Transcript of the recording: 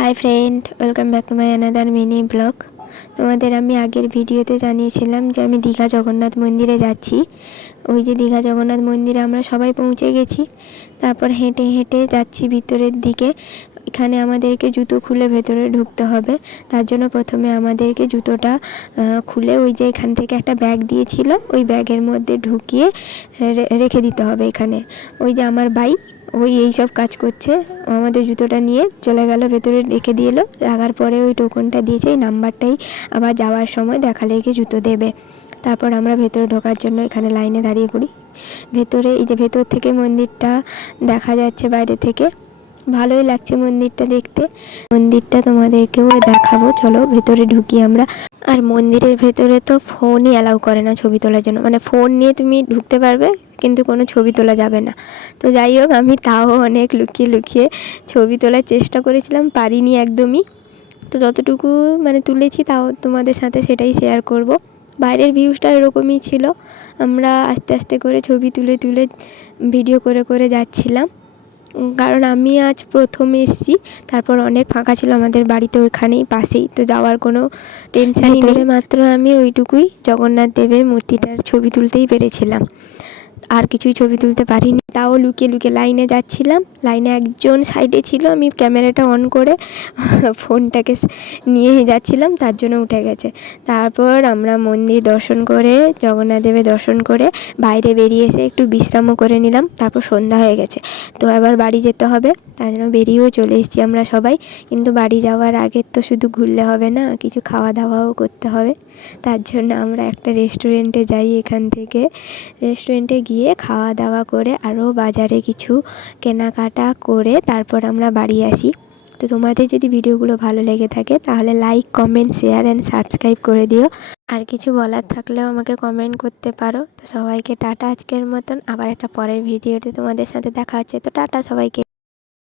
Hi friend, welcome back to my another mini blog. তোমাদের আমি আগের ভিডিওতে জানিয়েছিলাম যে আমি দীঘা জগন্নাথ মন্দিরে যাচ্ছি। ওই যে দীঘা জগন্নাথ মন্দিরে আমরা সবাই পৌঁছে গেছি। তারপর হেঁটে হেঁটে যাচ্ছি ভিতরের দিকে। এখানে আমাদেরকে জুতো খুলে ভেতরে ঢুকতে হবে। তার জন্য প্রথমে আমাদেরকে জুতোটা খুলে ওই যে এখান থেকে একটা ব্যাগ দিয়েছিল, ওই ব্যাগের মধ্যে ঢুকিয়ে রেখে দিতে হবে। এখানে ওই যে আমার বাইক ওই এইসব কাজ করছে, আমাদের জুতোটা নিয়ে চলে গেল, ভেতরে রেখে দিয়ে এলো। রাখার পরে ওই টোকনটা দিয়েছে, এই নাম্বারটাই আবার যাওয়ার সময় দেখালে কি জুতো দেবে। তারপর আমরা ভেতরে ঢোকার জন্য এখানে লাইনে দাঁড়িয়ে পড়ি। ভেতরে এই যে ভেতর থেকে মন্দিরটা দেখা যাচ্ছে বাইরে থেকে, ভালোই লাগছে মন্দিরটা দেখতে। মন্দিরটা তোমাদেরকেও দেখাবো, চলো ভেতরে ঢুকি আমরা। আর মন্দিরের ভেতরে তো ফোনই অ্যালাউ করে না ছবি তোলার জন্য, মানে ফোন নিয়ে তুমি ঢুকতে পারবে কিন্তু কোনো ছবি তোলা যাবে না। তো যাই হোক, আমি তাও অনেক লুকিয়ে লুকিয়ে ছবি তোলার চেষ্টা করেছিলাম, পারিনি একদমই। তো যতটুকু মানে তুলেছি তাও তোমাদের সাথে সেটাই শেয়ার করব। বাইরের ভিউজটা এরকমই ছিল। আমরা আস্তে আস্তে করে ছবি তুলে তুলে ভিডিও করে করে যাচ্ছিলাম, কারণ আমি আজ প্রথম এসেছি। তারপর অনেক ফাঁকা ছিল আমাদের বাড়িতে ওইখানেই পাশেই, তো যাওয়ার কোনো টেনশানই নেই। মাত্র আমি ওইটুকুই জগন্নাথ দেবের মূর্তিটার ছবি তুলতেই পেরেছিলাম, আর কিছুই ছবি তুলতে পারিনি। তাও লুকিয়ে লুকিয়ে লাইনে যাচ্ছিলাম। লাইনে একজন সাইডে ছিল, আমি ক্যামেরাটা অন করে ফোনটাকে নিয়ে যাচ্ছিলাম, তার জন্য উঠে গেছে। তারপর আমরা মন্দির দর্শন করে, জগন্নাথ দেবের দর্শন করে বাইরে বেরিয়ে এসে একটু বিশ্রামও করে নিলাম। তারপর সন্ধ্যা হয়ে গেছে, তো এবার বাড়ি যেতে হবে। তার জন্য বেরিয়েও চলে এসেছি আমরা সবাই। কিন্তু বাড়ি যাওয়ার আগে তো শুধু ঘুরলে হবে না, কিছু খাওয়া দাওয়াও করতে হবে। তার জন্য আমরা একটা রেস্টুরেন্টে যাই। এখান থেকে রেস্টুরেন্টে গিয়ে খাওয়া দাওয়া করে আরও বাজারে কিছু কেনাকাটা করে তারপর আমরা বাড়ি আসি। তো তোমাদের যদি ভিডিওগুলো ভালো লেগে থাকে তাহলে like, comment, share and subscribe করে দিও। আর কিছু বলার থাকলেও আমাকে কমেন্ট করতে পারো। তো সবাইকে টাটা আজকের মতন, আবার একটা পরের ভিডিওতে তোমাদের সাথে দেখা হচ্ছে। তো টাটা সবাইকে।